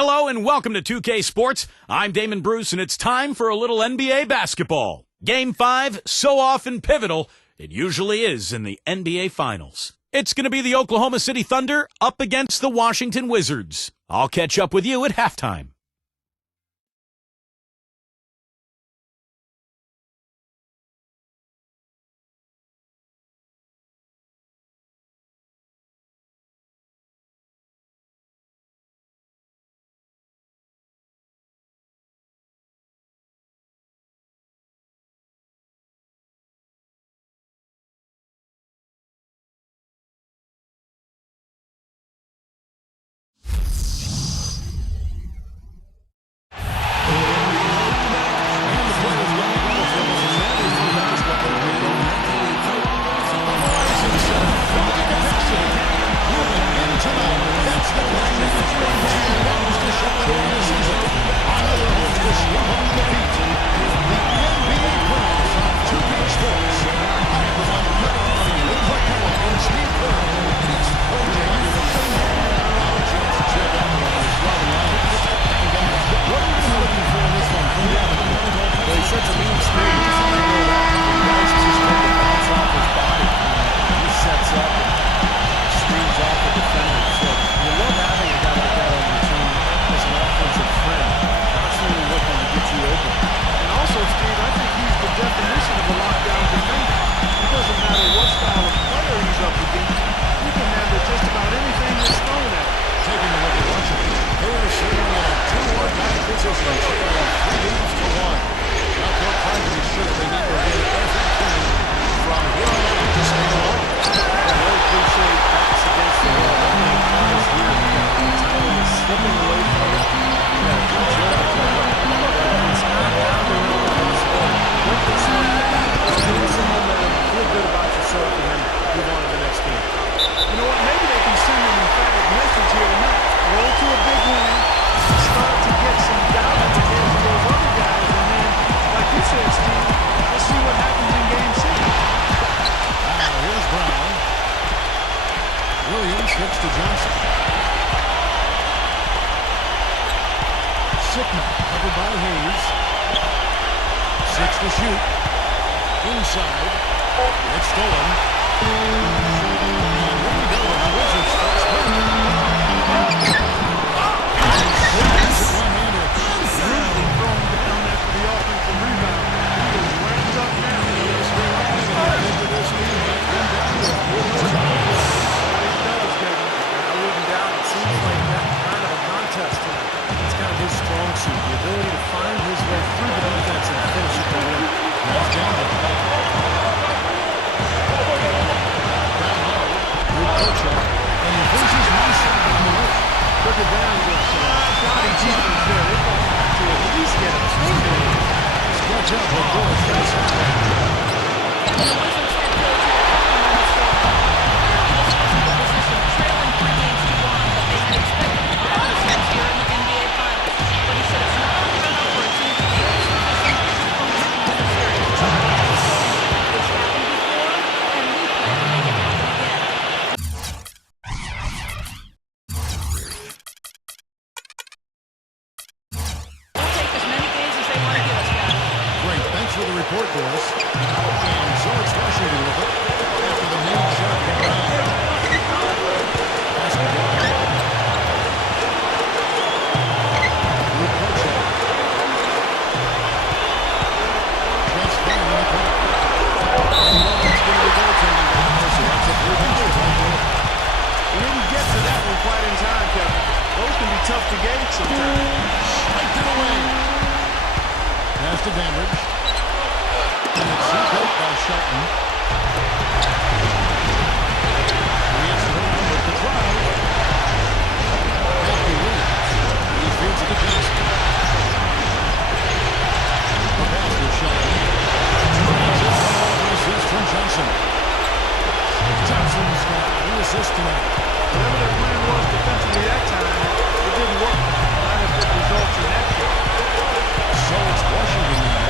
Hello and welcome to 2K Sports. I'm Damon Bruce and it's time for a little NBA basketball. Game 5, so often pivotal, it usually is in the NBA Finals. It's going to be the Oklahoma City Thunder up against the Washington Wizards. I'll catch up with you at halftime. So it's Washington now.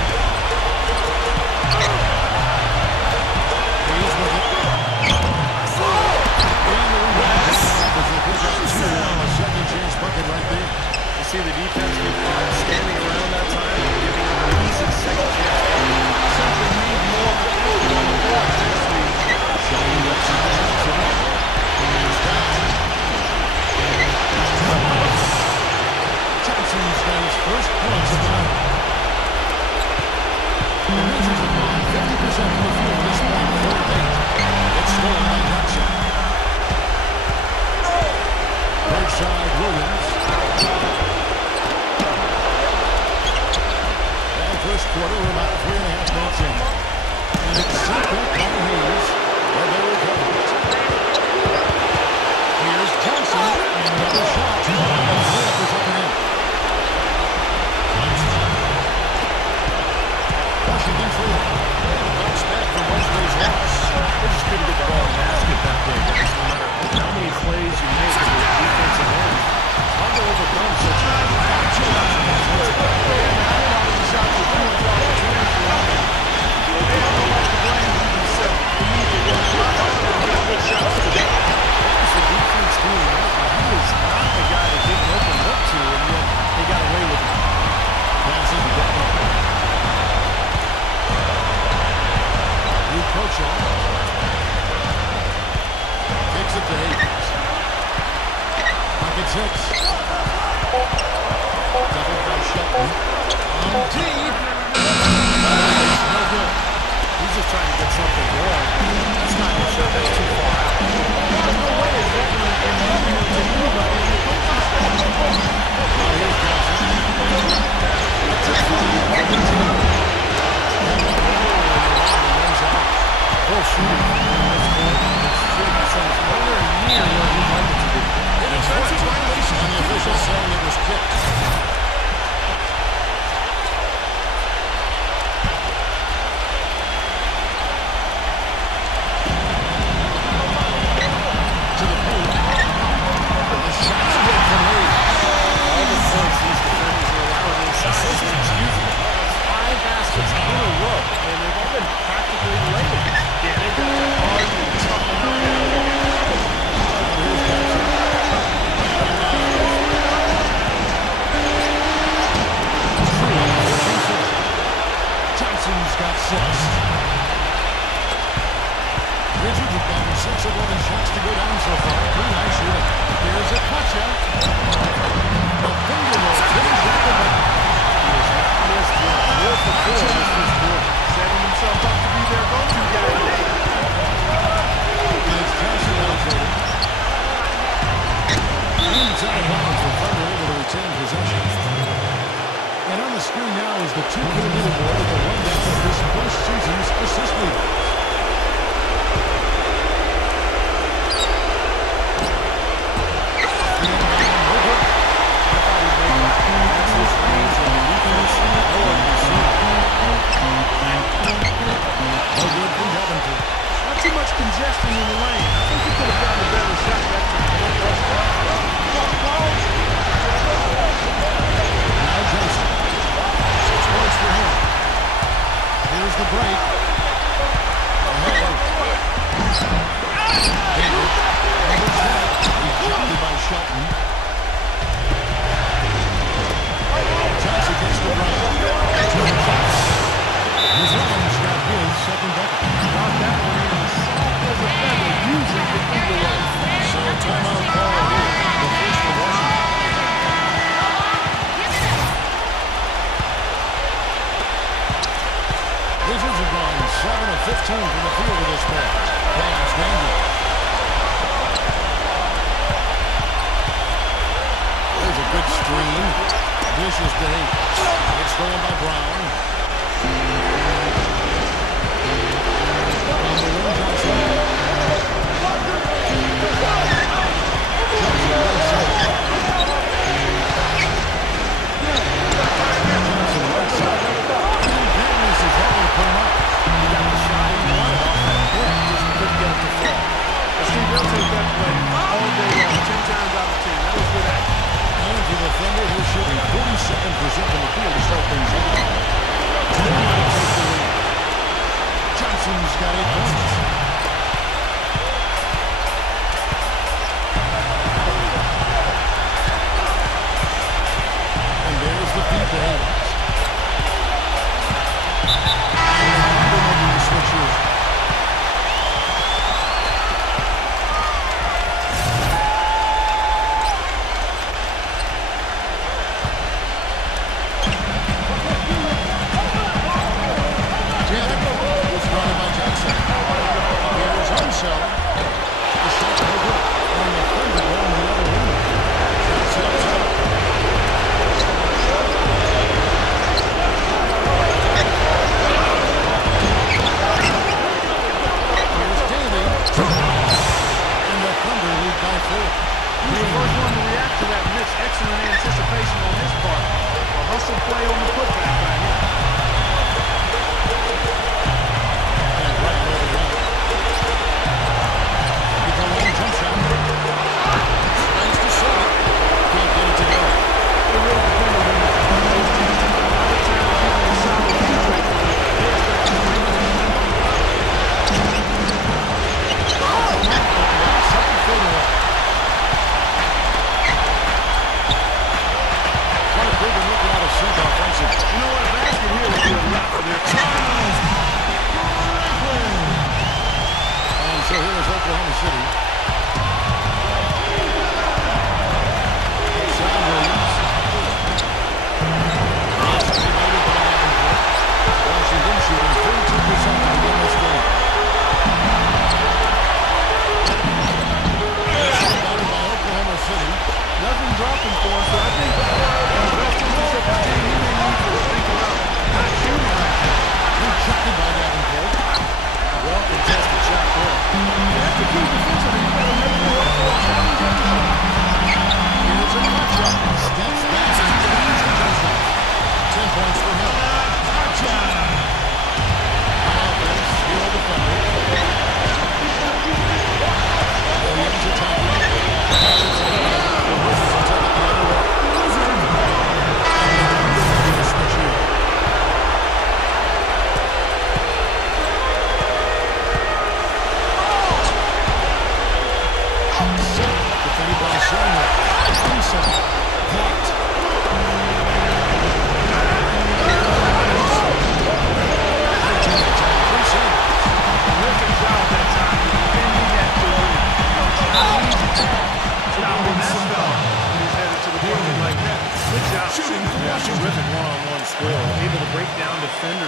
50% from the field at this point, 4-8. It's stolen by Johnson. Right side, Williams. And first quarter, we're about 3.5 minutes in. And it's sent up by Hayes. And they recover it. Here's Johnson. Another shot. And the layup is up and in. Washington free. Bounce back from Wednesday's loss. They just couldn't get the ball in the basket that day, guys. No matter how many plays you make in the defensive end, hard to overcome such a the defense doing that? He was not the guy that didn't open up to, and yet they got away with it. Passes to Devin. Kocha takes it to Hayes. Pocket 6. Double by Shelton. On deep. No good. He's just trying to get something going. That's not his shot. That's too far out. There's no way it's definitely immune to anybody in the coaching staff. Now here's Johnson. It's a 3-2. Full shooting from this point. It's shooting percentage nowhere near where we'd like it to be. An offensive violation, and the official saying it was kicked. To the paint. The shot's good from Hayes. All the points these defenders are allowing inside is inexcusable. 5 baskets in a row, and they've all been practically laid. Yeah, they've got to hard and toughen up there. Here's Johnson. Johnson's got 6. Richards has gotten 6 of 11 shots to go down so far. Pretty nice shooting. Here's a Kocha. The finger roll. Finish back the back. He has not missed one. 4 for 4 this first quarter. Setting himself up to be their go-to guy today. And it's Johnson penetrating. And it's out of bounds for Thunder able to retain possession. And on the screen now is the 2K leaderboard with the rundown of this first season's assist leaders. Not too much congestion in the lane. I think he could have gotten a better shot that time. Now Johnson. 6 points for him. Here's the break. Rejected by Shelton. Johnson gets the break. He's got his second bucket. Got that one in. Soft as a feather, using the finger roll. So timeout call here. The first for Washington. Wizards have gone 7 of 15 from the field of this match. Pass danger. There's a good screen. Vicious to Hayes. It's stolen by Brown. Thunder, who's shooting 47% from the field to start things off. Johnson's got 8 points. And there's the feed to Hayes. And they're making the switch here.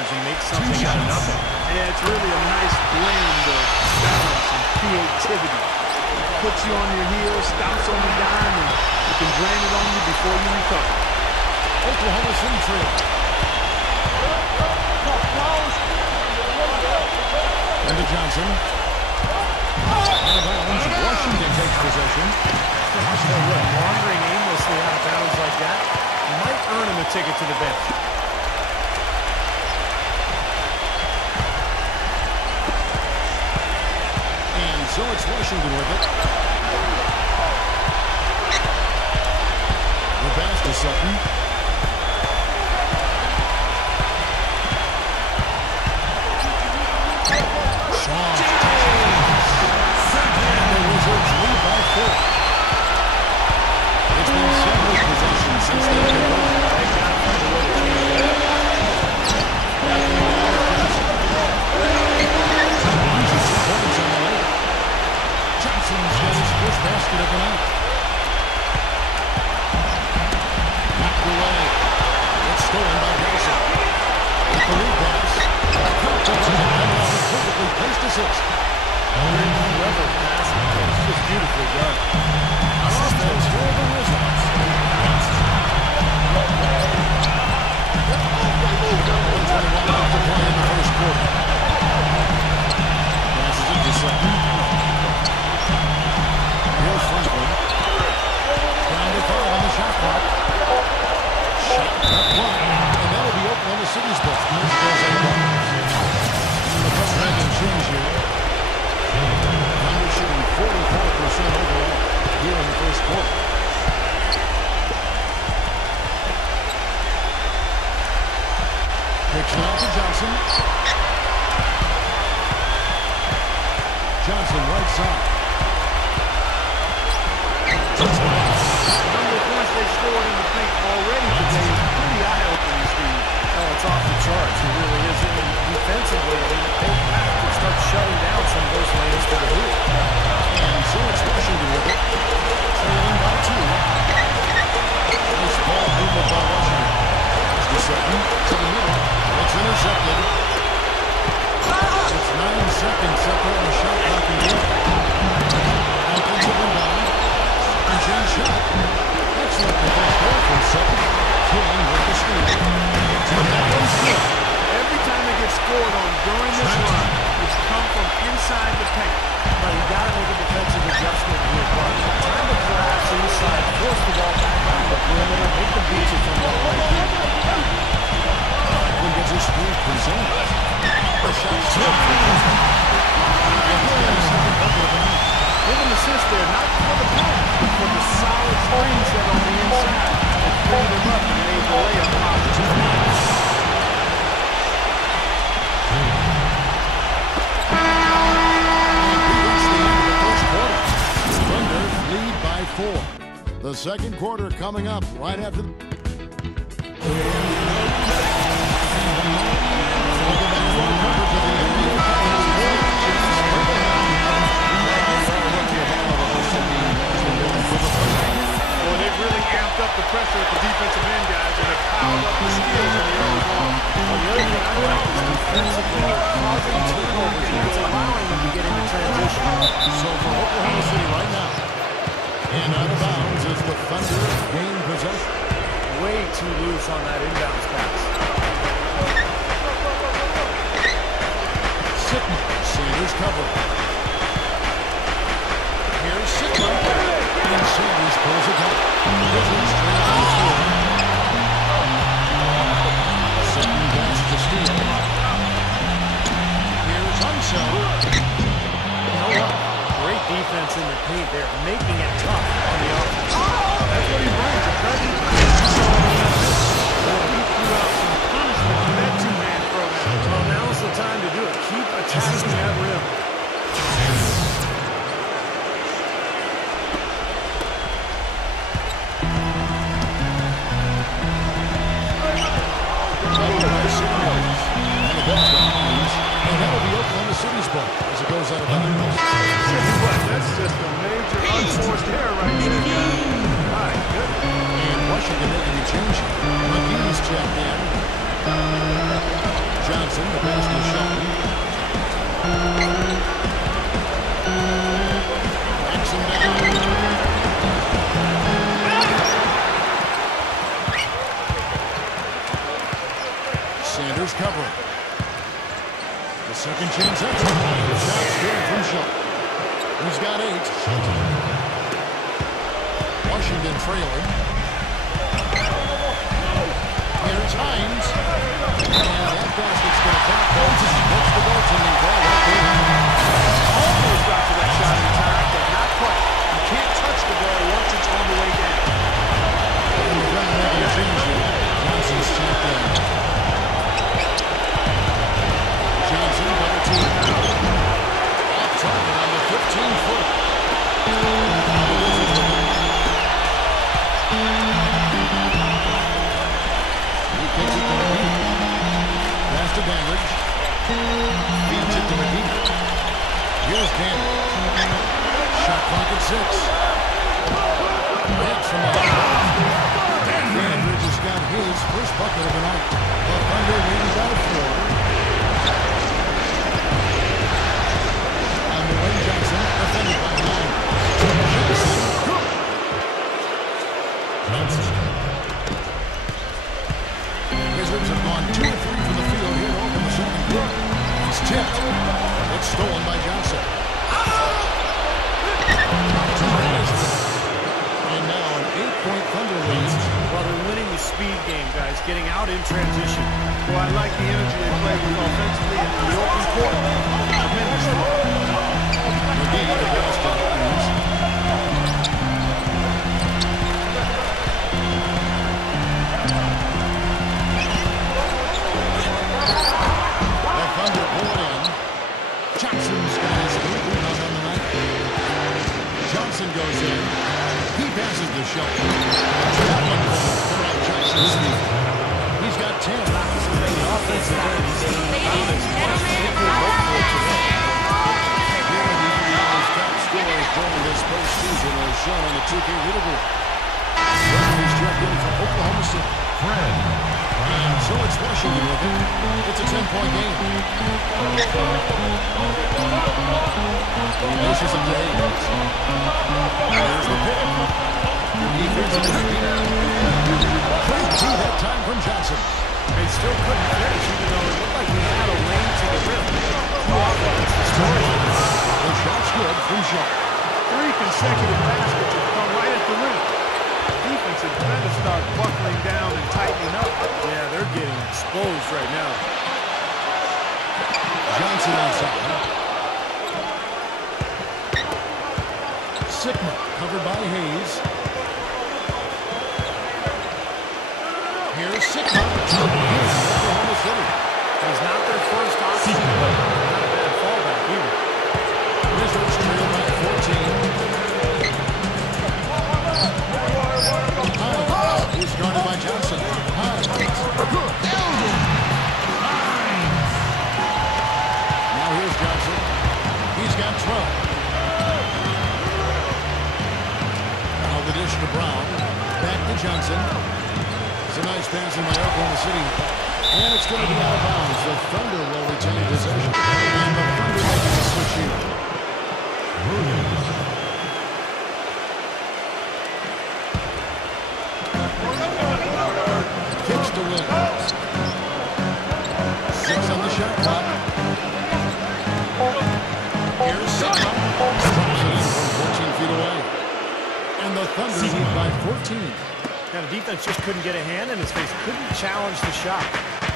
corners and make something out of nothing. Yeah, it's really a nice blend of balance and creativity. Puts you on your heels, stops on the dime, and you can drain it on you before you recover. Oklahoma City trail. Into Johnson. Out of bounds. Washington takes possession. Wandering aimlessly out of bounds like that might earn him a ticket to the bench. And so it's Washington with it. The pass to Sutton. Shaw. And the Wizards lead by 4. It's been several possessions since they converted. They got to find a way to change that. Backing down Johnson. Easy 2 points on the way. Johnson's got his first basket of the night. Knocked away. It's stolen by Garza. With the lead pass. Perfectly placed assist. Whoever passed it, it's just beautifully done. Offense for the Wizards. 1:21 left to play in the first quarter. Passes it to Sutton. Here's Franklin. Down to 5 on the shot clock. Shot up one. And that'll be Oklahoma City's ball. This goes out of bounds. And the ball hasn't changed here. Thunder shooting 44% overall here in the first quarter. Kicks it out to Johnson. Johnson right side. The number of points they scored in the paint already today is pretty eye-opening, Steve. Oh, it's off the charts. It really is. And defensively, I mean, they have to start shutting down some of those lanes to the hoop. And so it's Washington with it. Trailing by 2. Nice ball movement by Washington. It's to Sutton to the middle. It's intercepted. It's 9 seconds separate on the shot clock in the game. Offensive rebound. And change shot. Excellent defense there from Sutton. Killing with the steal. Every time they get scored on during this run, it's come from inside the paint. But you got to make a defensive adjustment here, Clark. Time to collapse inside, force the ball back on the perimeter, make the beat from the right here. Franklin gets his screen presented. The shot's good. Give an assist there, not for the pass, but for the solid screens that are on the inside. They freed him up and made the layup possible. Thunder lead by 4. The second quarter coming up right after the... Well, they've really amped up the pressure at the defensive end, guys, and have piled up the steals in the early going. Well, the other thing I like is defensively, they're causing turnovers, and it's allowing them to get into transition. So for Oklahoma City right now, and out of bounds is the Thunder gain possession. Way too loose on that inbounds pass. Sitton, Sanders cover. Here's Sitton, and Sanders pulls it down. Wizards trail by 4. Sitton gets the steal. Here's Unseld. You know what? Great defense in the paint there, making it tough on the offense. That's what he brings, a presence. Well, he threw out some punishment for that two-man throwdown. Well, now's the time to do it. Keep attacking that rim. And that'll be Oklahoma City's ball as it goes out of bounds. Tell you what, that's just a major unforced error right there, guys. My goodness. And Washington making a change here. McGee's checked in. Johnson, the pass to Shelton. Backs him down. Sanders covering. The second chance at try. The shot's good from Shelton. He's got 8. Washington trailing. Here's Hines. And that basket's going to tap. What's the goaltending call right there? Almost got to that shot in time, but not quite. You can't touch the ball once it's on the way down. And we're going to make a change here. Johnson's checked in. Johnson double team. Off target on the 15-foot. He kicks it to McGee. Pass to Dandridge. Feeds it to McGee. Here's Dandridge. Shot clock at 6. Hits from the line. Dandridge has got his first bucket of the night. The Thunder win by 4. On the way, Johnson defended by 9. Wizards have gone 2 of 3 from the field here to open the second quarter. It's tipped. It's stolen by Johnson. And now an 8-point Thunder lead. Well, they're winning the speed game, guys, getting out in transition. Well, I like the energy they play with offensively in the open court. Tremendous work. McGee the pass to Hines. The Thunder pull it in. Johnson's got his 3 rebounds on the night. Johnson goes in. He passes to Shelton. That one coming up Johnson. He's got 10. The offensive end is about as much as you could hope for today. Here are the NBA's top scorers during this postseason as shown on the 2K leaderboard. Bradley's checked in for Oklahoma City. And so it's Washington with it. It's a 10-point game. He dishes it to Hayes. There's the pick. Defense is great key that time from Johnson. They still couldn't finish, even though it looked like we had a lane to the rim. The shot's good from Shaw. 3 consecutive baskets have come right at the rim. Defense had better start buckling down and tightening up. Yeah, they're getting exposed right now. Johnson outside. Sigma covered by Hayes. Here's Sigma. Here's Oklahoma City. He's not their first option, but not a bad fallback either. Wizards trail by 14. Hines is guarded by Johnson. Hines. Now here's Johnson. He's got 12. Now the dish to Brown. Back to Johnson. It's a nice passing by Oklahoma City. And it's going to be out of bounds. The Thunder will retain possession. And the Thunder making a switch here. Kicks to Williams. 6 on the shot clock. Here's Sigma. Drops it in from 14 feet away. And the Thunder lead by 14. Now the defense just couldn't get a hand in his face, couldn't challenge the shot.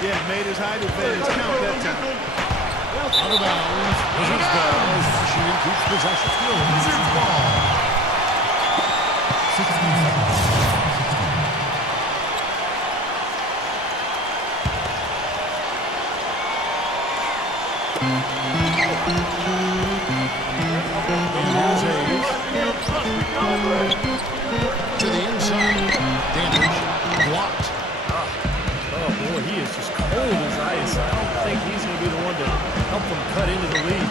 Yeah, made his height advantage count that time. Out of bounds. Wizards ball. Washington keeps possession. Wizards ball. 16 seconds. To the inside. Dandridge blocked. Oh boy, he is just cold as ice. I don't think he's going to be the one to help them cut into the lead.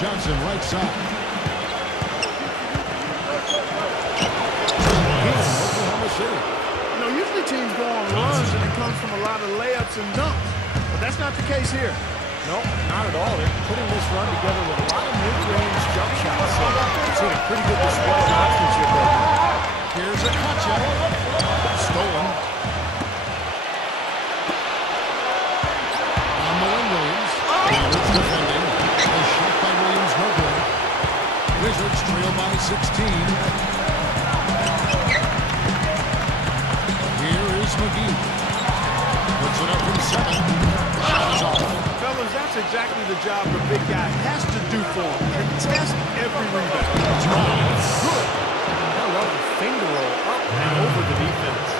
Johnson right side. Oklahoma City. You know, usually teams go on runs and it comes from a lot of layups and dunks. But that's not the case here. Nope, not at all. They're putting this run together with a lot of mid-range jump shots. So we've seen a pretty good display of marksmanship right now. Here's a Kutcha. Stolen. On the wing, Williams. It's defending. A shot by Williams, no good. Wizards trail by 16. Here is McGee. Puts it up from 7. Shot is off. Fellas, that's exactly the job the big guy has to do for him. Contest every rebound. Good. I love the finger roll up and over the defense.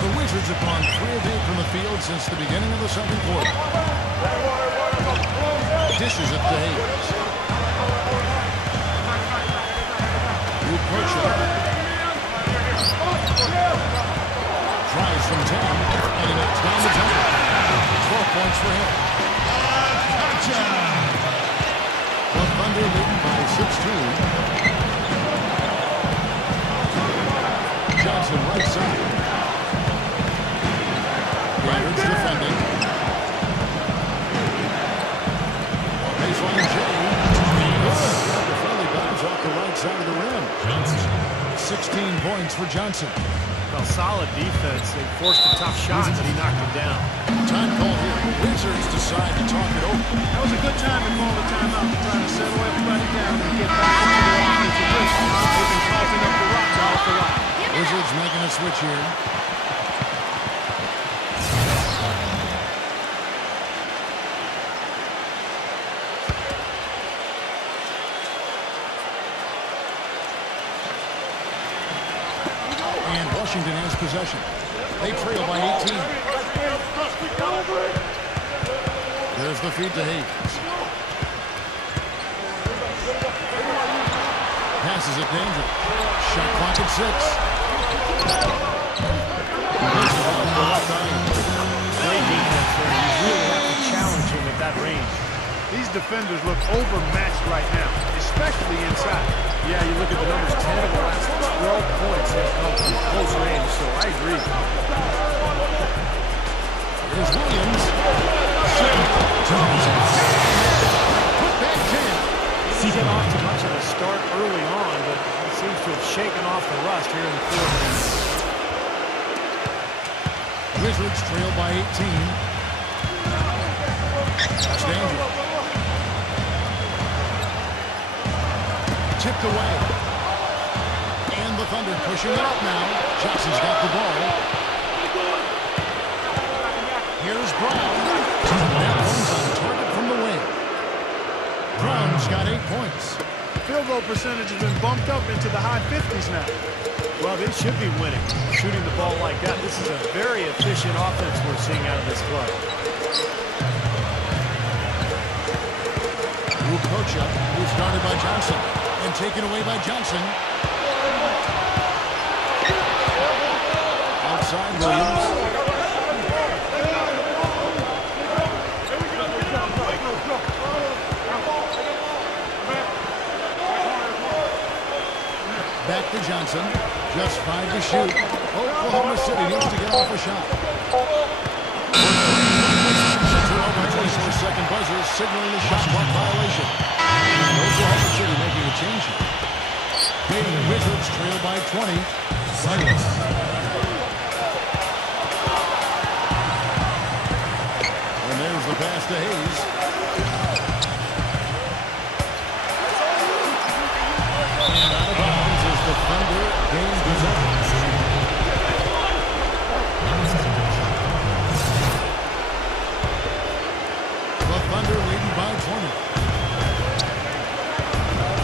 The Wizards have gone 3 of 8 from the field since the beginning of the second quarter. Dishes it to Hayes. Ukocha. Tries from 10, and he knocks down the jumper. 12 points for him. The Thunder leading by 16. Johnson right side. Wizards defending. Baseline J. The friendly bounce off the right side of the rim. 16 points for Johnson. Well, solid defense. They forced a tough shot, but he knocked it down. Time call here. The Wizards decide to talk it over. That was a good time to call the timeout to try to settle everybody down and get back into the offensive rhythm. They've been coughing up the rocks all for life. Wizards making a switch here. And Washington has possession. They trail by 18. There's the feed to Hayes. Passes it danger. Shot clock at 6. Great defense there. You really have to challenge him at that range. These defenders look overmatched right now, especially inside. Yeah, you look at the numbers, 10 of the last 12 points have come from close range, so I agree. Here's Williams. Put back 10. He didn't get off to much of a start early on, but he seems to have shaken off the rust here in the fourth. Wizards trail by 18. That's danger. Tipped away. And the Thunder pushing it up now. Johnson's got the ball. Here's Brown. That one's on target from the wing. Brown's got 8 points. Field goal percentage has been bumped up into the high 50s now. Well, they should be winning, shooting the ball like that. This is a very efficient offense we're seeing out of this club. Ukocha, who's guarded by Johnson, and taken away by Johnson. Outside Williams. Back to Johnson. Just 5 to shoot. Oklahoma City needs to get off a shot. Central 24-second buzzer signaling the shot clock violation. Oklahoma City making a change here. The Wizards trail by 20. Silence. And there's the pass to Hayes. And out of bounds as the Thunder gain possession. The Thunder leading by 20.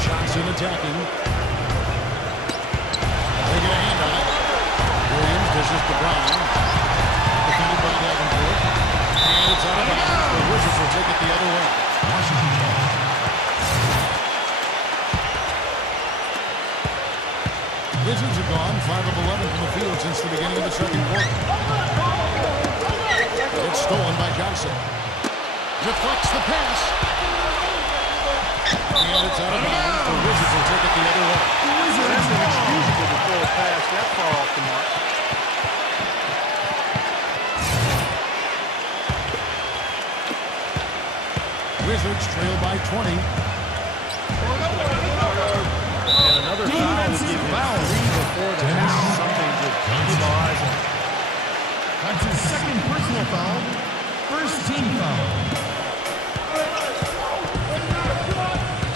Johnson attacking. Taking a hand on it. Williams dishes to Brown. Defended by Davenport. And it's out of bounds. The Wizards will take it the other way. Washington. Wizards have gone 5 of 11 from the field since the beginning of the second quarter. It's stolen by Johnson. Deflects the pass. And it's out of bounds. The Wizards will take it the other way. That's inexcusable to throw a pass that far off the mark. Wizards trail by 20. And another foul would give him 3 before the half. Something to keep our eyes on. That's his second personal foul. First team foul.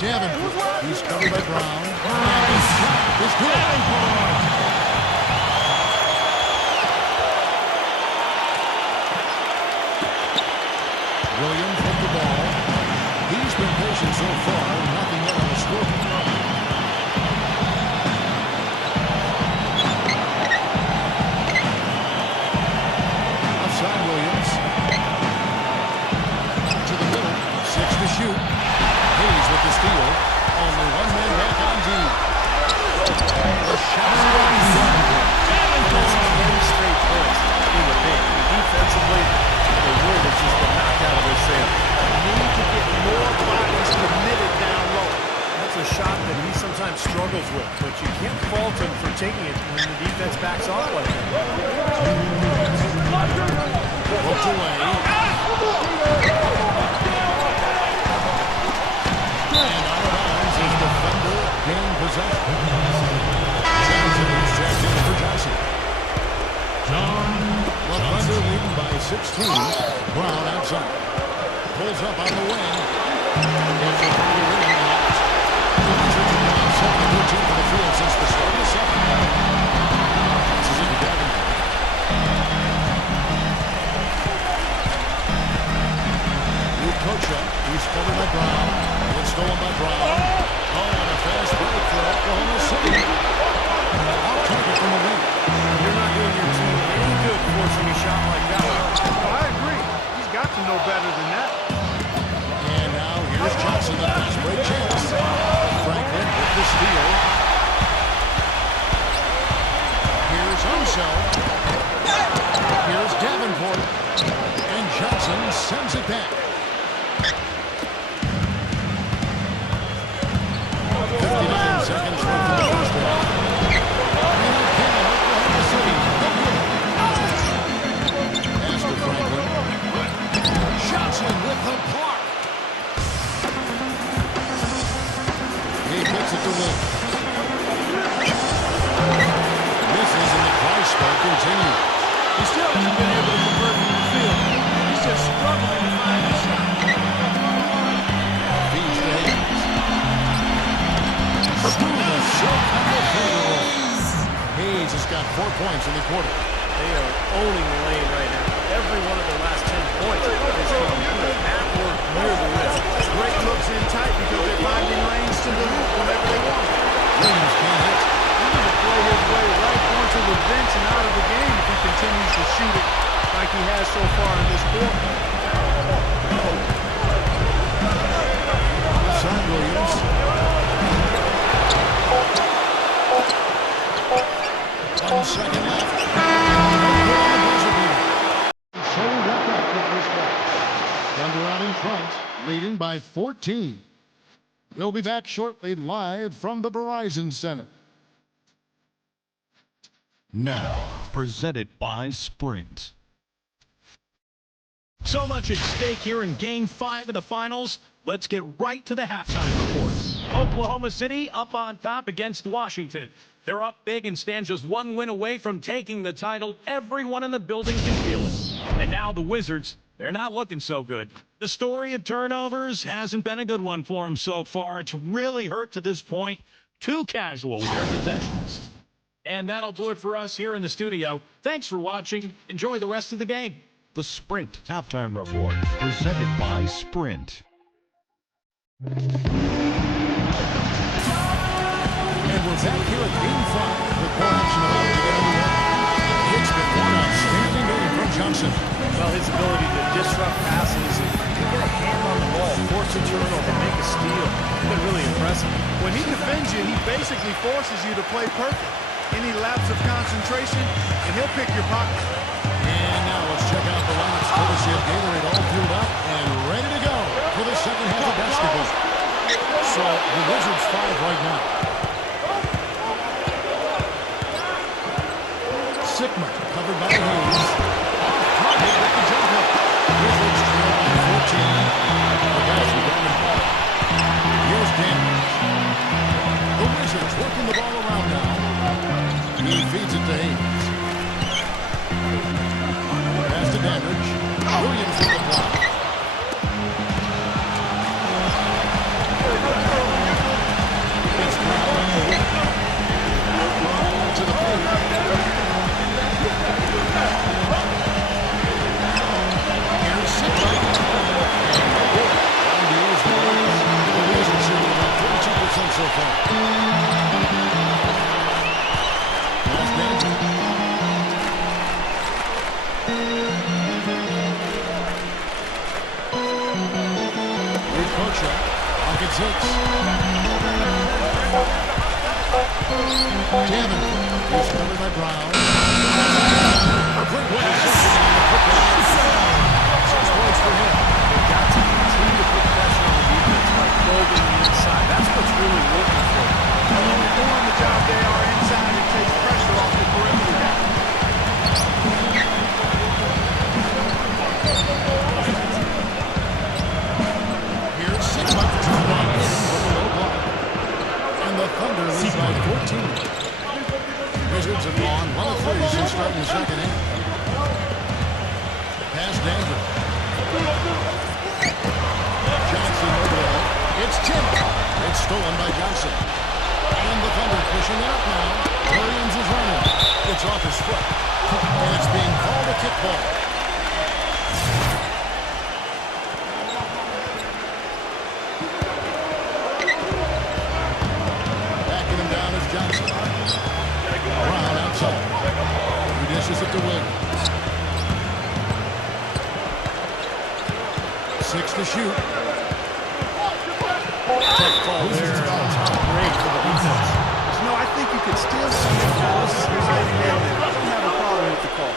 Davenport, he's covered by Brown. And his shot is good. Williams with the ball. He's been patient so far. Nothing yet on the scoreboard. Outside Williams. To the middle. 6 to shoot. Hayes with the steal. Only one man back on D. The shot's good. That's 10 straight points in the paint. Defensively, the Wizards just got knocked out of their sail. Need to get more bodies committed down low. That's a shot that he sometimes struggles with, but you can't fault him for taking it when the defense backs off like that. Looked away. And out of bounds is defender gain possession. Johnson is checked in for Johnson. The Thunder leading by 16. Brown outside. Pulls up on the wing. Gets a 30 ring out. The Wizards have gone 7 of 13 for the field since the start of the second. This is into Davenport. Ukocha, he's covered by Brown. It's stolen by Brown. Oh, and a fast break for Oklahoma City. I'll take it from the wing. You're not doing your team any good forcing a shot like that. I agree. He's got to know better than that. And now here's Johnson, the fast break chance. Franklin with the steal. Here's Unseld. Here's Davenport. And Johnson sends it back. 59 seconds left in the first half. And again, Oklahoma City. Pass to Franklin. Johnson with the block. He gets it to Williams. Misses and the price spell continues. He still hasn't been able to convert from the field. He's just struggling to find the shot. Feeds to Hayes. Through the silk on the finger roll. Hayes has got 4 points in the quarter. They are owning the lane right now. Every one of their last 10 points has come at work near the rim. Great looks in tight because they're finding lanes to the hoop whenever they want. Williams can't hit. He needs to play his way right onto the bench and out of the game if he continues to shoot it like he has so far in this quarter. Outside Williams. 1 second left. So wrapped up the first half. Thunder out in front, leading by 14. We'll be back shortly live from the Verizon Center. Now, presented by Sprint. So much at stake here in Game 5 of the finals. Let's get right to the halftime reports. Oklahoma City up on top against Washington. They're up big and stand just 1 win away from taking the title. Everyone in the building can feel it. And now the Wizards, they're not looking so good. The story of turnovers hasn't been a good one for them so far. It's really hurt to this point. Too casual with their possessions. And that'll do it for us here in the studio. Thanks for watching. Enjoy the rest of the game. The Sprint Halftime Report, presented by Sprint. And we're back here at Game 5. The core action about to get underway. It's been one outstanding game from Johnson. Well, his ability to disrupt passes and get a hand on the ball, force a turnover, make a steal, it's been really impressive. When he defends you, he basically forces you to play perfect. Any lapse of concentration, and he'll pick your pocket. And now let's check out the lineups courtesy of Gatorade, all fueled up and ready to go for the second half of basketball. So the Wizards 5 right now. Sigma covered by Hayes. Off target with the jump hook. Wizards trail by 14. The guys with Ukosha. Clock at 6. Tannen is covered by Brown. Great position on the football. 6 points for him. They've got to continue to put pressure on the defense by probing the inside. That's what's really working for them. And when they're doing the job they are inside, it takes pressure off the perimeter guy. Here's 6 by 2 points from the low block. And the Thunder lead by 14. Wizards have gone 1 of 3 since starting the second half. Pass Danger. Johnson over there. It's tipped. It's stolen by Johnson. And the Thunder pushing it up now. Williams is running. It's off his foot. And it's being called a kickball. Backing him down is Johnson. Brown outside. He dishes it to Williams. 6 to shoot. Tough call there. Great for the defense. You know, I think you could still see it now. This is resolving there. I don't have a problem with the call.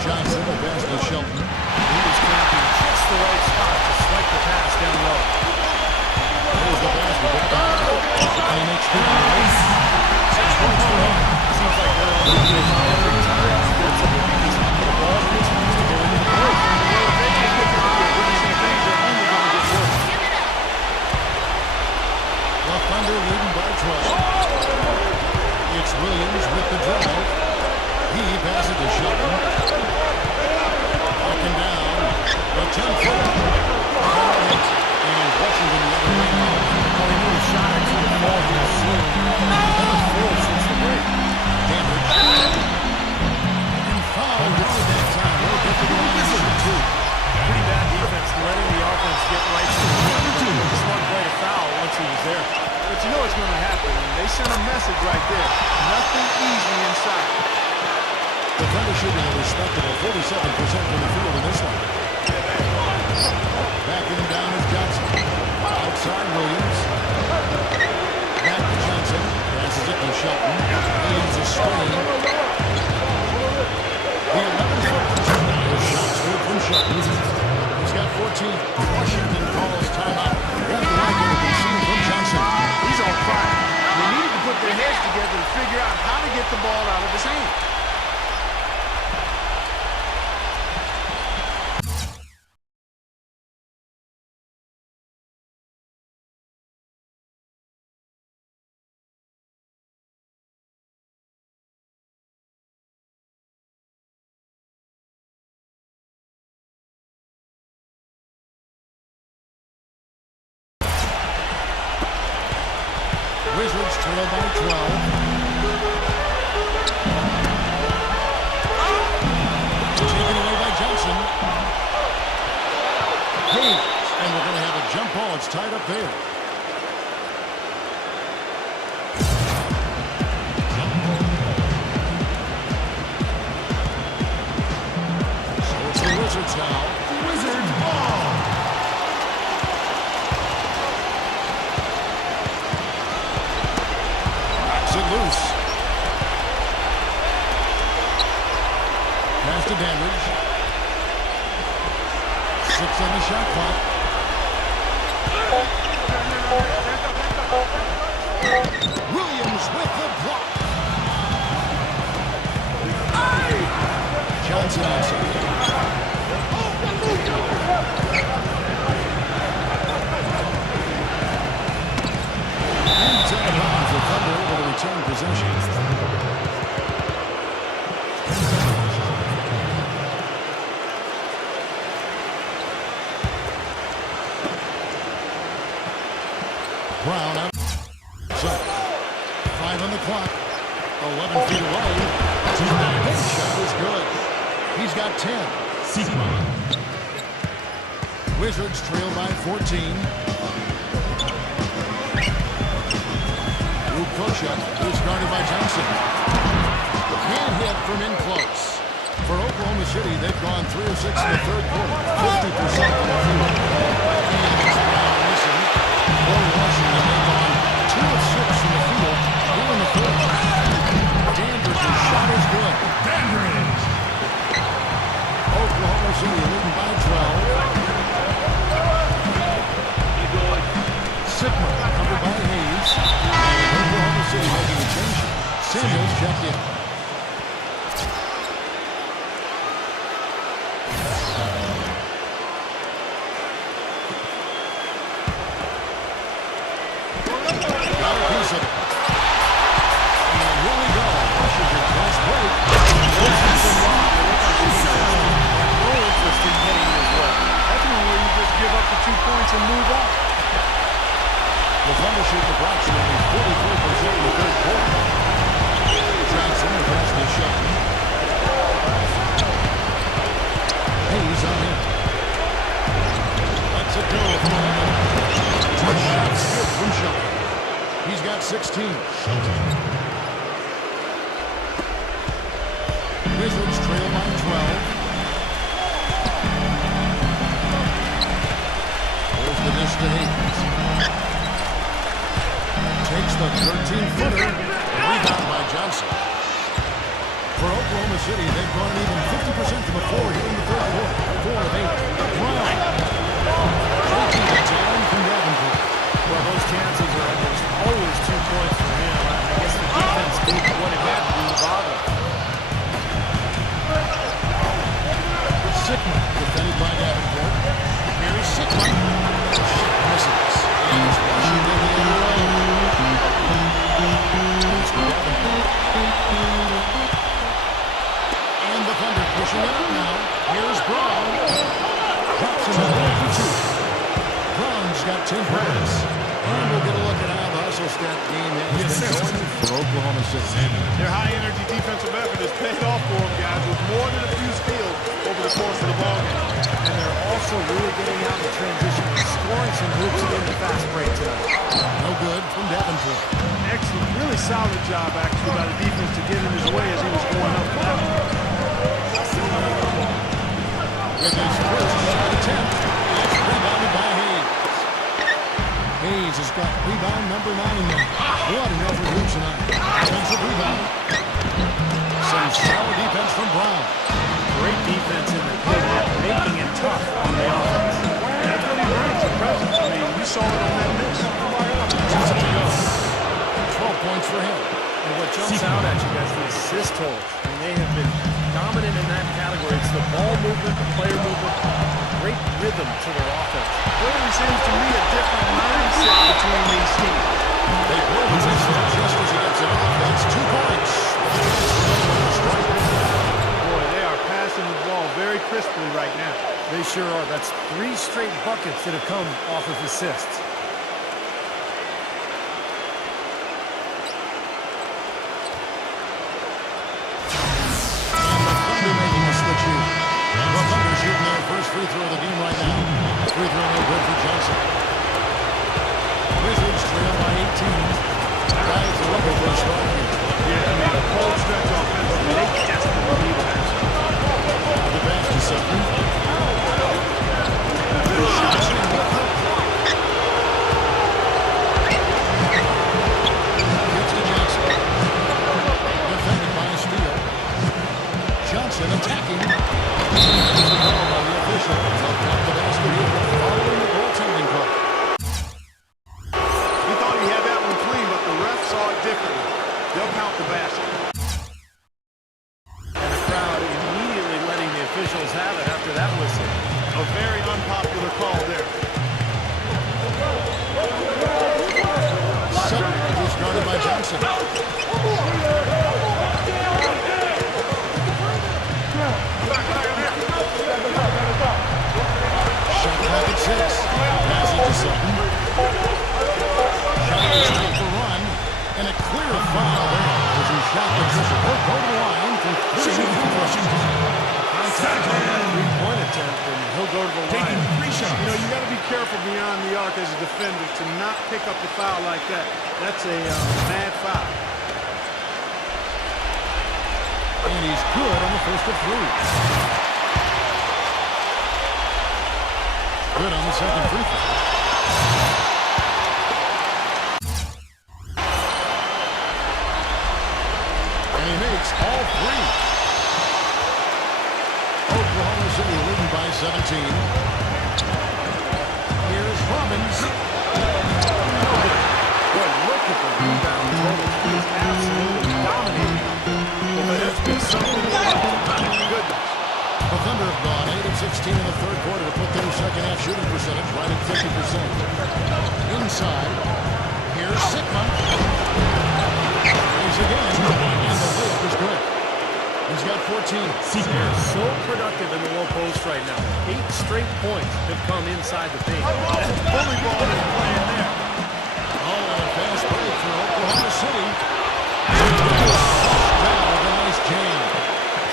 Johnson, the pass to Shelton. He was camping just the right spot to swipe the pass down low. There's the basket. And he makes 2 on the race. 6 points for him. Seems like they're on the big time defensively because the ball continues to go into the play. Well, if they can't get the some things are only going to get worse. The Thunder leading by 12. It's Williams with the drive. He passes to Shelton. Up and down. The 10-footer. And Washington the other way. Well, he knew a shot or two to fall here soon. That was 4 since the break. Damage. And foul right that time. We'll get to the line of shoot 2. Pretty bad defense, letting the offense get right to the rim. Smart play to foul once he was there. But you know what's going to happen. They sent a message right there. Nothing easy inside. The Thunder shooting a respectable 47% from the field in this one. Backing him down is Johnson. Outside Williams. Back to Johnson. Passes it to Shelton. Williams is screen. The 11-foot shots good from Shelton. He's got 14. Washington calls timeout. After like what we've seen from Johnson. He's on fire. They needed to put their heads together to figure out how to get the ball out of his hand. Wizards trail by 12. Taken away by Johnson. Hayes. And we're going to have a jump ball. It's tied up there. So it's the Wizards now. Wizards ball. Loose. Pass to Dandridge. 6 on the shot clock. Williams with the block. Johnson answers. Out of bounds. The Thunder able to retain possession. Brown out. 5 on the clock. 11 feet away. Big shot is good. He's got 10. Wizards trail by 14. Ukosha is guarded by Johnson. Hand hit from in close. For Oklahoma City, they've gone 3 of 6 in the third quarter, 50% from the field. And it's Brown missing. For Washington, they've gone 2 of 6 from the field here in the fourth. Dandridge's shot is good. Dandridge. Oklahoma City leading by 12. Sigma covered by Hayes. And Oklahoma City making a change. Samuels checked in. Got a piece of it. And here we go. Washington fast break. No interest in getting as well. Ultimately, you just give up the 2 points and move on. The Thunder shoot approximately 43% in the third quarter. Johnson across the shot. Hayes on him. Let's it go from 11. 2 shots good from Shelton. He's got 16. Wizards trail by 12. There's the dish to Hayes. Takes the 13-footer. Rebound by Johnson. For Oklahoma City, they've gone even 50% from the floor here in the third quarter. 4 of 8. Brown. 13-10 from Davenport. Well, those chances are almost always 2 points for him. I guess the defense did what it had to do to bother. Sigma defended by Davenport. Here is Sigma. Misses. And it's Washington the other way. It's for Davenport. And the Thunder pushing it up now. Here's Brown. Drops him in for 2. Brown's got 10 points. And we'll get a look at how the hustle stat game has been going for Oklahoma City. Their high-energy defensive effort has paid off for them, guys, with more than a few steals over the course of the ballgame. And they're also really getting out in transition and scoring some hoops in the fast break tonight. No good from Davenport. Excellent, really solid job, actually, by the defense to get in his way as he was going up and out. With his first shot attempt, it's rebounded by Hayes. Hayes has got rebound number 9 now. What an effort here tonight. Defensive rebound. Some solid defense from Brown. Great defense in the paint, making it tough on the offense. That's what he brings, the presence. I mean, we saw it on that miss. 12 points for him. And what jumps out at you guys, the assist totals. I mean, they have been dominant in that category. It's the ball movement, the player movement, great rhythm to their offense. Clearly seems to me a different mindset between these teams. They blow his inside just as he gets it off. That's 2 points. Boy, they are passing the ball very crisply right now. They sure are. That's 3 straight buckets that have come off of assists. Shooting their first free throw of the game right now. Free throw no good for Johnson. Wizards trail by 18. Guys are looking for a start here. Yeah, I mean, a cold stretch offensively. They desperately need a pass. The pass to Sutton. Shots in. Gets to Johnson. Defended by Steele. Johnson attacking. There's a call by the official. They'll count the basket here following the goaltending call. He thought he had that one clean, but the ref saw it differently. They'll count the basket. And the crowd immediately letting the officials have it after that whistle. A very unpopular call there. Sutton is guarded by Johnson. Shot clock at 6. Pass it to Sutton. Shot is take the run. And a clear foul there as he shot the official. He'll go to the line for 3 Washington. Contact on that 3-point attempt, and he'll go to the line. You know, you got to be careful beyond the arc as a defender to not pick up a foul like that. That's a mad foul. And he's good on the first of three. Good on the second free throw. And he makes all three. Oklahoma City leading by 17. Here's Robbins. Boy, look at the rebound total. He's absolutely dominating. Well, that's been something to watch. My goodness. The Thunder have gone 8 of 16 in the third quarter to put their second half shooting percentage right at 50%. Inside, here's Sigma. He's again, and the layup is good. He's got 14. They're so productive in the low post right now. 8 straight points have come inside the paint. That's bully ball they're playing there. Oh, and a fast break for Oklahoma City. Down with a nice jam.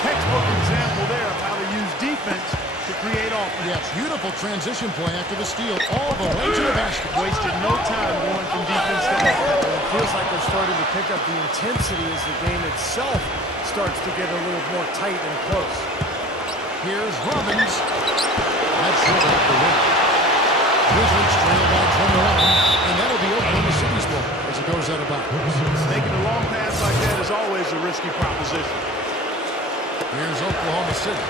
Textbook example there of how to use defense to create offense. Yeah, beautiful transition play after the steal all the way to the basket. Wasted no time going from defense to offense. It feels like they're starting to pick up the intensity as the game itself starts to get a little more tight and close. Here's Robbins. That's short off the rim. Wizards trail by 21, and that'll be Oklahoma City's ball as it goes out of bounds. Making a long pass like that is always a risky proposition. Here's Oklahoma City.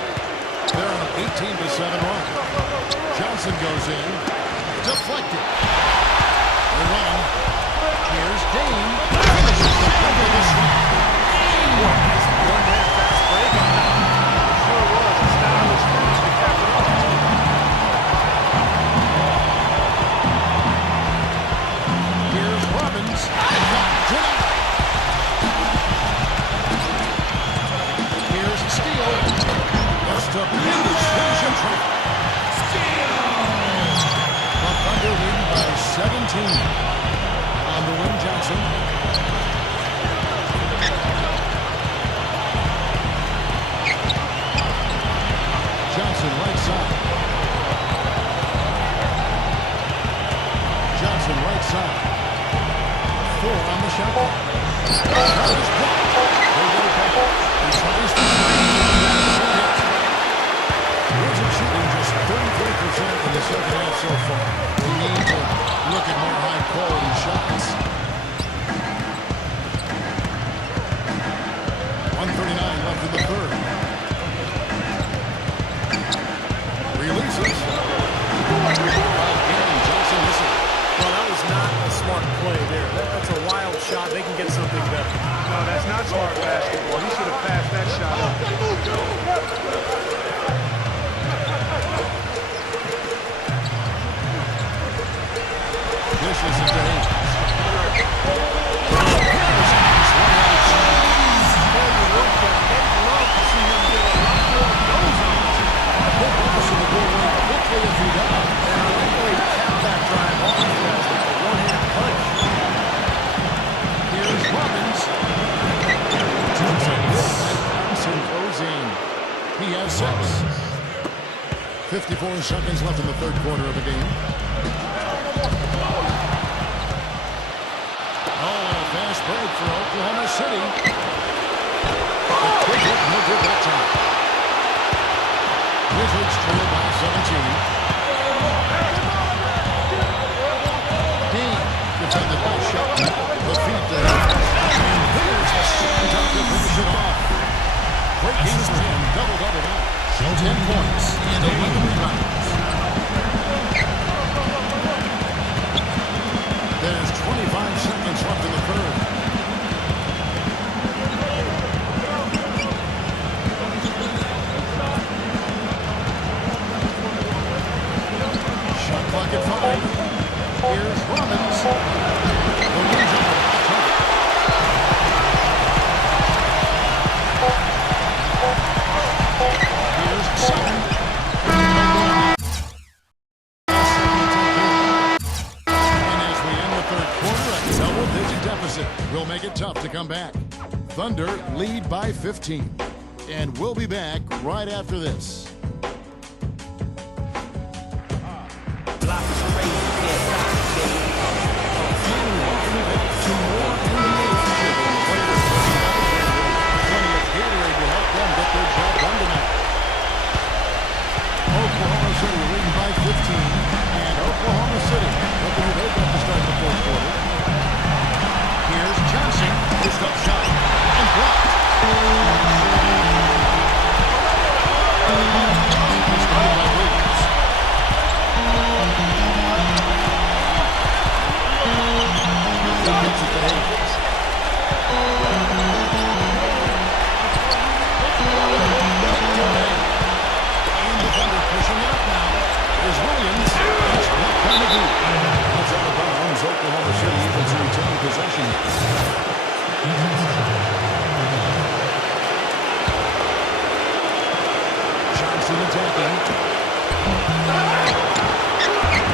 They're on an 18-7 run. Johnson goes in. Deflected. They run. Here's Dane. Finishes the end of the shot. One-man fast break on that. Sure was a stylish finish to cap it off. Here's Robbins. Denied. Here's a steal. Just a tremendous finish and track. The Thunder lead by 17. On the wing, Johnson. Johnson right side. Johnson right side. 4 on the shot clock. Shot is blocked. They get it back. He tries to Wizards shooting just 33% in the second half so far. We need to look at more high-quality shots. 1:39 left in the third. Releases. Again, Johnson missing. Well, that was not a smart play there. That's a wild shot. They can get something better. No, that's not smart basketball. He should have passed that shot up. This is the day. Here's Robbins. Thompson goes in. He has 6. 54 seconds left in the third quarter of the game. Oh, and a fast break for Oklahoma City. The quick hit, no good that time. Wizards trail by 17. Dean defended by Shelton. The feed there. And there's the second time to finish it off. Breaking streak, double-double now. 10 points and 11 rebounds. There's 25 seconds left in the third. Shot clock at 5. Here's Robbins. The wind's over. Here's Sutton. And as we end the third quarter, a double-digit deficit will make it tough to come back. Thunder lead by 15. And we'll be back right after this. Plenty of Gatorade to help and Oklahoma City looking to wake up to start the fourth quarter. Here's Johnson, his up shot, and blocked. Started by Williams. He gets it to Hayes. And defender pushing it up now. There's Williams. It's blocked by McGee. That's out of bounds. Oklahoma City able to retain possession. Johnson attacking.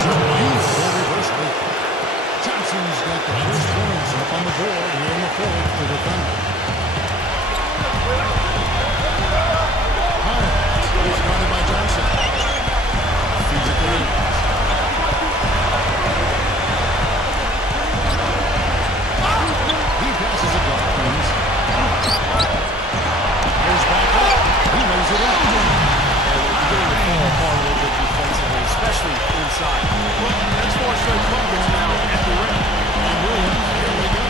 Full reversal. Johnson's got the first points up on the board here in the fourth for the Thunder. It's guarded by Johnson. Feeds it to Reeves. He passes it to Hopkins. Here's back up. He lays it up. Beginning to fall apart a little bit defensively, especially inside. Well, that's four straight buckets now at the rim. And Williams, here we go.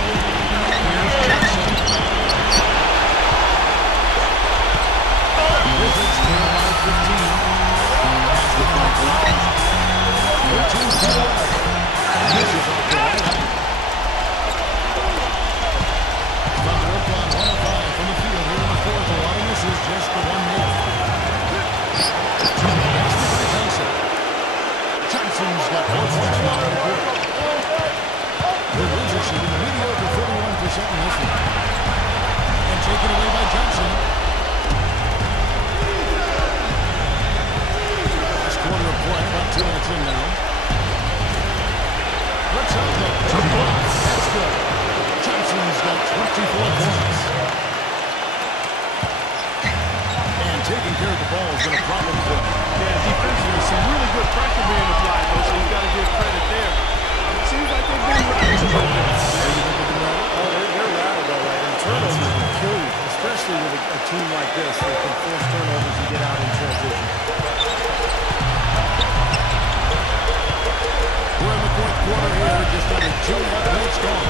Here's Johnson. Wizards trail by 15. Has the Franklin. 13 to 11. Misses off the right hand. Thunder up on 1 of 5 from the field here in the fourth. A lot of misses, just the one made. Basket by Johnson. Johnson's got 4 points now in the quarter. The Wizards shooting a mediocre 41% in this one. And taken away by Johnson. Last quarter of play, about 2 minutes in now. Let's have the 2 blocks. That's good. Johnson's got 24 points. And taking care of the ball has been a problem for him. Yeah, defensively, some really good pressure being applied, though, so you've got to give credit there. It seems like they've been rattled a little bit. Oh, they're rattled all right. And turnovers can kill you, especially with a team like this that can force turnovers and get out in transition. We're in the fourth quarter here, just under 2.5 minutes gone.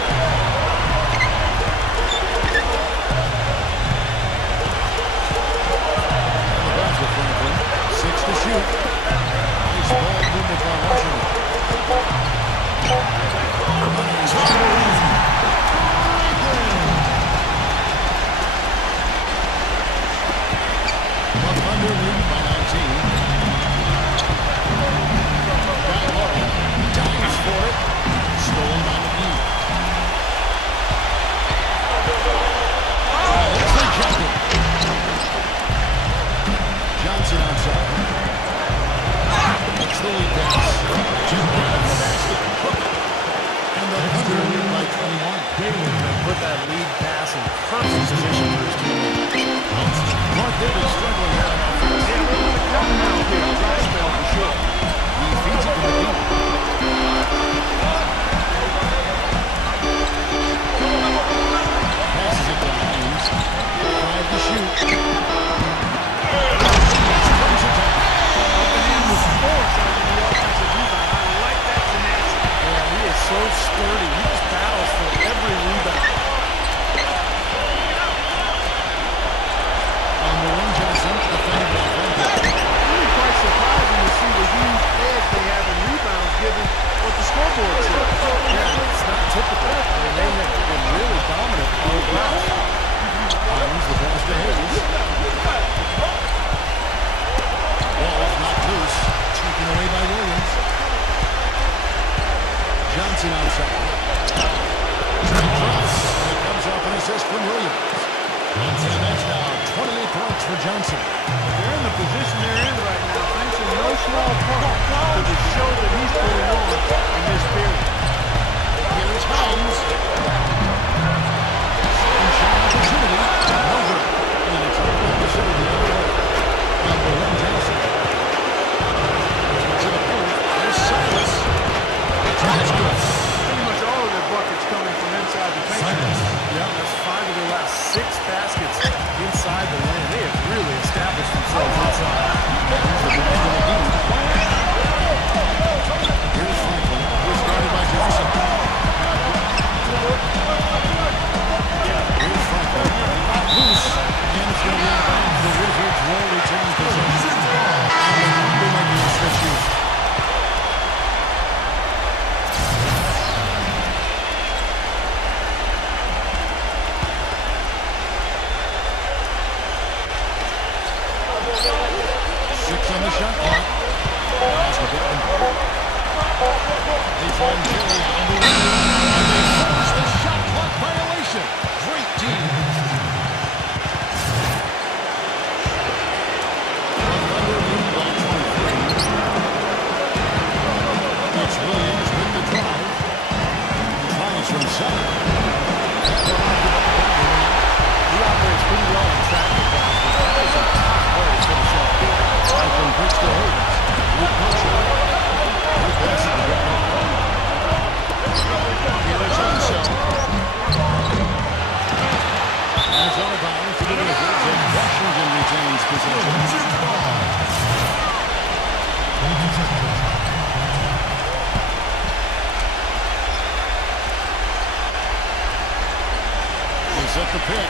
Franklin, 6 to shoot. Nice ball movement by Washington. The Thunder lead by 19. Guy Laurie dives for it. Stolen by McGee. It's rejected. Johnson outside. It's the lead pass. Jim Brown the basket. And the Thunder lead by 21. Put that lead pass in perfect position for his team. Mark Davis struggling here on offense. Yeah, we're going to come now here. Dry spell for sure. He feeds it to McGee. Passes it to Hines. 5 to shoot. So sturdy. He just battles for every rebound. On the run, Johnson, defended by Franklin. Really quite surprising to see the huge edge they have in rebounds given what the scoreboard says. Yeah, it's not typical. I mean, they have been really dominant on the glass. Hines, the pass to Hayes. Ball knocked loose. Taken away by Williams. Johnson outside. Cross. And it comes off an assist from Williams. And that's now 28 points for Johnson. They're in the position they're in right now, thanks in no small part to the show that he's putting on in this period. Here is Hines. Second shot opportunity. No good. And it's Oklahoma City the other way. On the run, Johnson. To the point. There's Silas. That's good. Pretty much all of their buckets coming from inside the paint. Yeah, that's 5 of their last 6 baskets inside the lane. They have really established themselves inside. shot clock. Pass to Davenport. They find Jerry on the wing. And they force the shot clock violation. Great teams. The Thunder lead by 23. It's Williams with the drive. He tries from center. He operates pretty well in traffic. That is a top play to finish up. From Brooks to Hayes. Luke Kershaw. He passes to Davenport. Here's Ansel. As on a bound to the Wizards, and Washington retains possession. He's at the pick.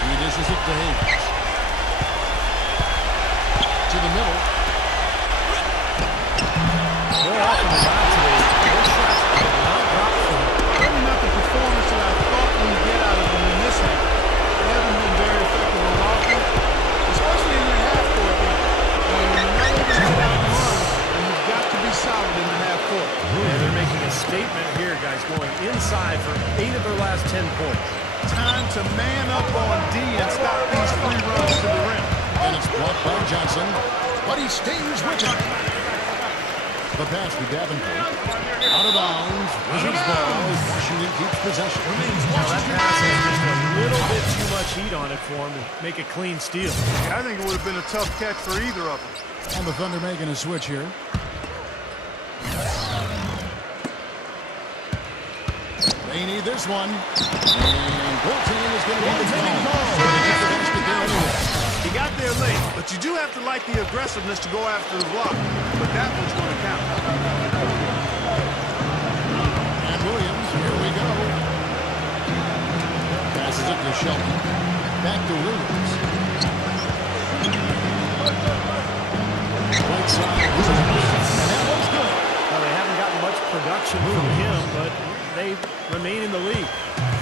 He dishes it to Hayes. To the middle. More often than not today, those shots did not drop for him. Maybe not the performance that I thought we'd get out of them in this one. They haven't been very effective on offense, especially in their half-court game. When you're not able to get out and run, and you've got to be solid in the half-court. And they're making a statement here, guys, going inside for 8 of their last 10 points. Time to man up on D and stop these free runs to the rim. And it's blocked by Johnson, but he stays with it. The pass to Davenport. Out of bounds. Wizards ball. Washington keeps possession. Now that pass has just a little bit too much heat on it for him to make a clean steal. I think it would have been a tough catch for either of them. And the Thunder making a switch here. They need this one. And goaltending is going to be the call. So they get the basket there anyway. He got there late, but you do have to like the aggressiveness to go after the block. But that one's going to count. And Williams, here we go. Passes it to Shelton. Back to Williams. Right side. And that one's good. Well, they haven't gotten much production from him, but they remain in the league.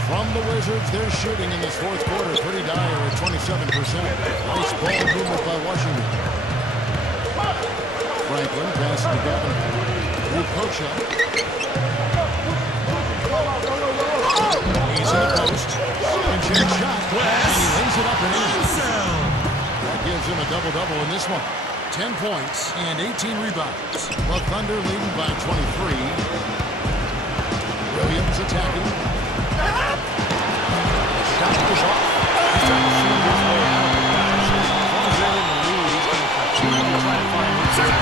From the Wizards, they're shooting in this fourth quarter pretty dire at 27%. Nice ball movement by Washington. Franklin passes to Davenport. Luke Kershaw. He's in the post. And check shot. And he lays it up and in. That gives him a double-double in this one. 10 points and 18 rebounds. The Thunder leading by 23. Williams attacking. Shot is off. He's trying to shoot his way out of it, guys. As long as they're in the lead, he's going to continue to try to find himself.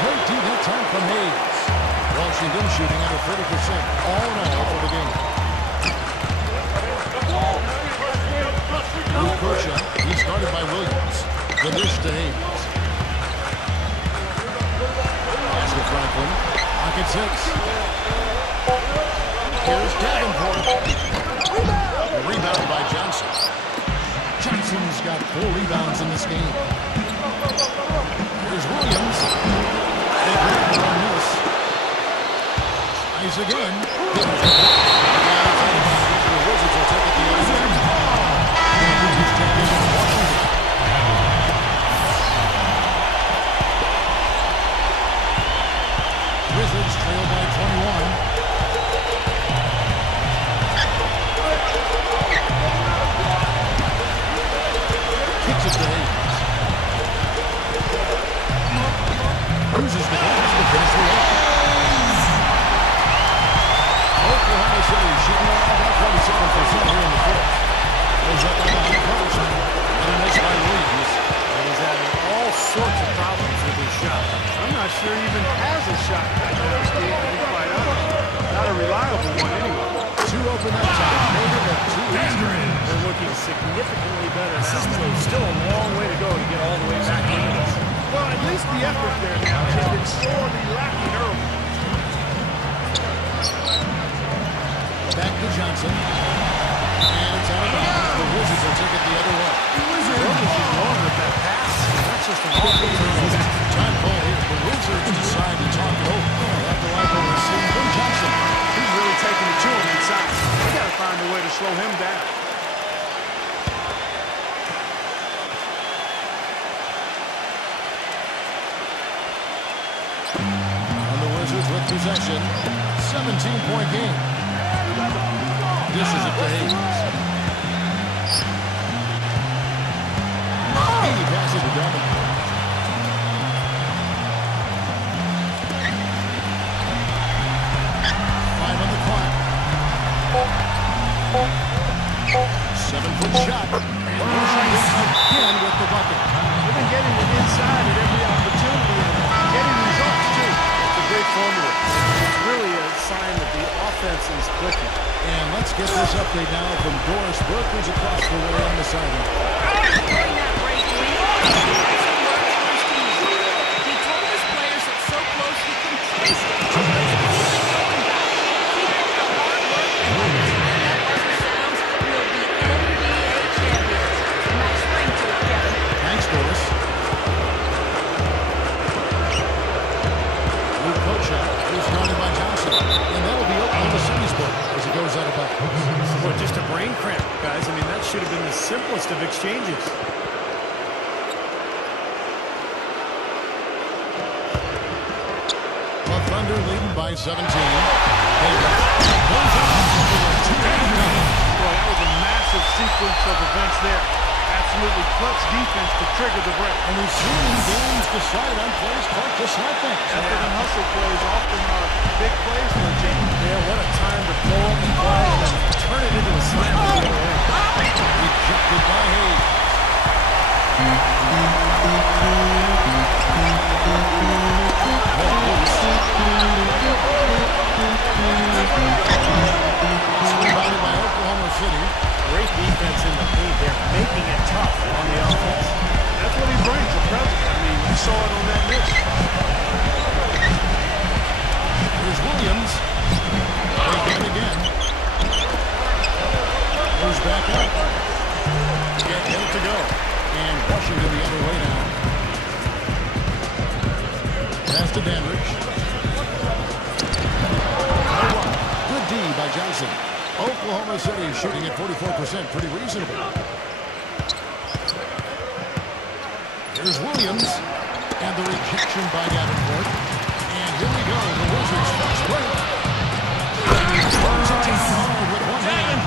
Great D that time from Hayes. Washington shooting under 30% all in all for the game. Luke Kershaw, he started by Williams. The dish to Hayes. Pass to Franklin. Pocket 6. Here's Davenport. A rebound by Johnson. Johnson's got 4 rebounds in this game. Here's Williams. They grab it on this. Tries again. The Wizards will take it the other way. Wizards take it to Washington. Wizards trail by 21. Kicks it to Hayes. Uses the glass to finish the line. Oklahoma City shooting about 47% here in the fourth. Goes up on the post. And a miss by Williams. And he's having all sorts of problems with his shot. I'm not sure he even has a shot right now, Steve, to be quite honest. Not a reliable one anyway. 2 open that time. Made it at 2 extra. They're looking significantly better now, so still a long way to go to get all the way back into this. Well, at least the effort there now has been sorely lacking early. Back to Johnson. And it's out of bounds. The Wizards will take it the other way. What was he wrong with that pass? That's just an awful turn to slow him down. And the Wizards with possession. 17-point game. This is it to Hayes. He passes to Davenport. Seven-foot shot. And Washington again with the bucket. They've been getting it inside at every opportunity and getting results, too. It's a great formula. It's really a sign that the offense is clicking. And let's get this update now from Doris Burke, who's across the way on the sideline. During that break, Lee, some words for his team. He told his players it's so close he can taste it. Keep it going back. Keep it the hard work and when that buzzer sounds, we'll be NBA champions. Nice ring to it, Kevin. Thanks, Doris. Luke Kocha is guarded by Johnson. And that'll be Oklahoma City's book as it goes out of bounds. Well, just a brain cramp, guys. I mean, that should have been the simplest of exchanges. The Thunder leading by 17. Goes up. Boy, that was a massive sequence of events there. Absolutely clutch defense to trigger the break. And we've seen games decide on plays caught just like that. Effort and hustle plays often are big plays for a team. Yeah, what a time to blow up the ball and then turn it into a slam. Rejected by Hayes. Rebounded by Oklahoma City. Great defense in the paint there, making it tough on the offense. That's what he brings, a presence. I mean, we saw it on that miss. Here's Williams. Again. Goes back up. Can't get it to go. And Washington the other way now. Pass to Dandridge. Good D by Johnson. Oklahoma City shooting at 44%. Pretty reasonable. Here's Williams. And the rejection by Davenport. And here we go. The Wizards first break. With one hand.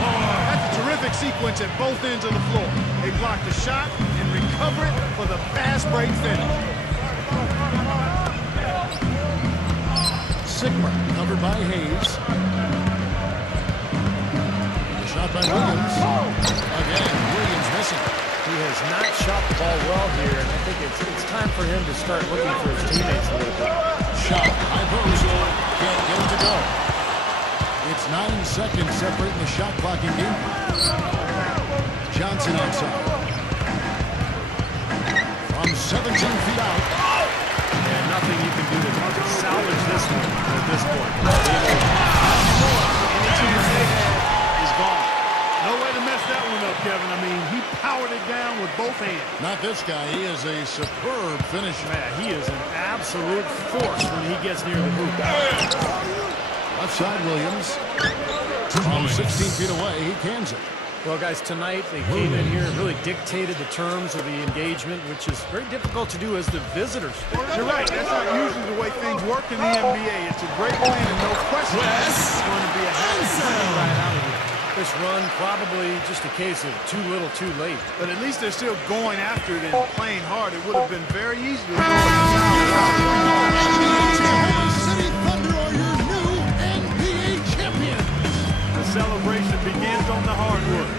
That's a terrific sequence at both ends of the floor. They block the shot and recover it for the fast break finish. Sigma covered by Hayes. The shot by Williams. Again, Williams missing. He has not shot the ball well here, and I think it's time for him to start looking for his teammates a little bit. Shot by Burst. Can't get it to go. It's 9 seconds separating the shot clock in game. Johnson outside. From 17 feet out. And nothing you can do to salvage this one at this point. Any chance they had is gone. No way to mess that one up, Kevin. I mean, he powered it down with both hands. Not this guy. He is a superb finisher. Man, he is an absolute force when he gets near the hoop. Left side, Williams. From 16 feet away, he cans it. Well, guys, tonight they came in here and really dictated the terms of the engagement, which is very difficult to do as the visitors. You're right. That's not usually the way things work in the NBA. It's a great win, and no question it's going to be a happy win right out of here. This run probably just a case of too little, too late. But at least they're still going after it and playing hard. It would have been very easy to go. City Thunder are your new NBA champions. The celebration begins on the hardwood.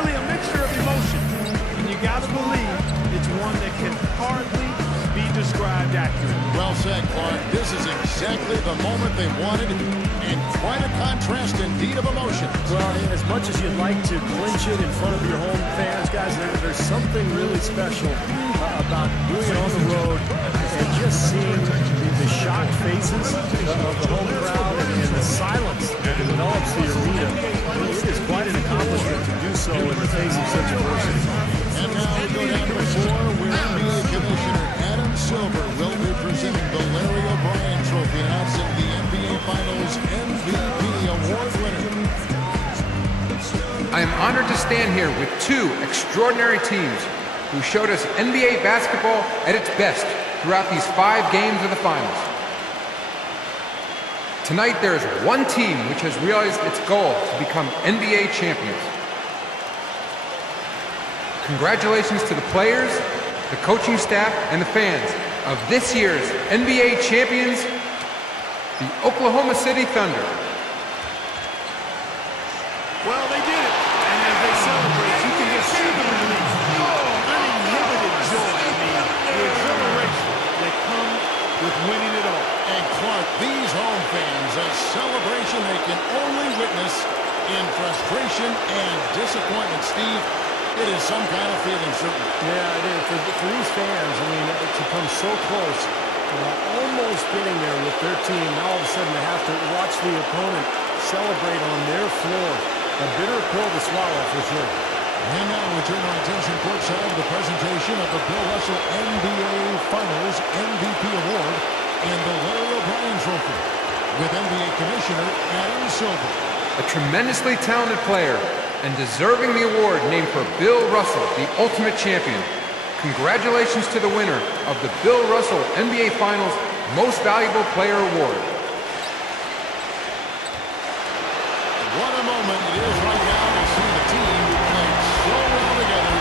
Really a mixture of emotions. And you got to believe it's one that can hardly be described accurately. Well said, Clark. This is exactly the moment they wanted, and quite a contrast indeed of emotion. Well, as much as you'd like to clinch it in front of your home fans, guys, there's something really special about doing it on the road and just seeing the shocked faces of the home crowd and the silence that develops the arena. It is quite an accomplishment to do so in the face of such adversity. And now we go down to the floor where NBA Commissioner Adam Silver will be presenting the Larry O'Brien Trophy, announcing the NBA Finals MVP award winner. I stand here with two extraordinary teams who showed us NBA basketball at its best throughout these 5 games of the finals. Tonight there is one team which has realized its goal to become NBA champions. Congratulations to the players, the coaching staff, and the fans of this year's NBA champions, the Oklahoma City Thunder. Well, they did it. And as they celebrate, you can just see the release. Uninhibited joy. I mean, the exhilaration that comes with winning it all. And Clark, these home fans, a celebration they can only witness in frustration and disappointment. Steve, it is some kind of feeling, certainly. Yeah, it is. For these fans, I mean, to come so close, almost getting there with their team, now all of a sudden they have to watch the opponent celebrate on their floor. A bitter pill to swallow for sure. And now we turn our attention courtside to the presentation of the Bill Russell NBA Finals MVP Award and the Larry O'Brien Trophy with NBA Commissioner Adam Silver. A tremendously talented player and deserving the award named for Bill Russell, the ultimate champion. Congratulations to the winner of the Bill Russell NBA Finals Most Valuable Player Award. What a moment it is right now to see the team who played so well together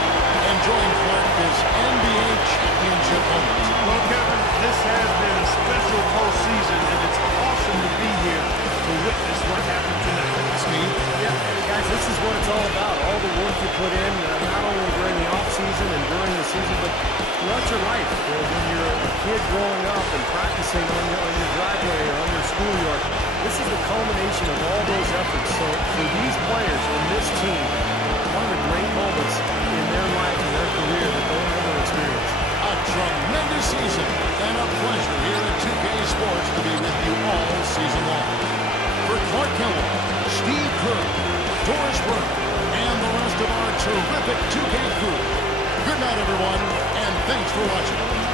enjoying Clark this NBA championship moment. Well, Kevin, this has been a special postseason, and it's awesome to be here to witness what happened tonight. Steve? Yeah, guys, this is what it's all about. All the work you put in, not only during the offseason and during the season, but throughout your life. When you're a kid growing up and practicing on your driveway or on your schoolyard, this is the culmination of all those efforts. So for these players and this team, one of the great moments in their life and their career that they'll never experience. A tremendous season and a pleasure here at 2K Sports to be with you all season long. For Clark Kellogg, Steve Kerr, Doris Burke, and the rest of our terrific 2K crew, good night everyone, and thanks for watching.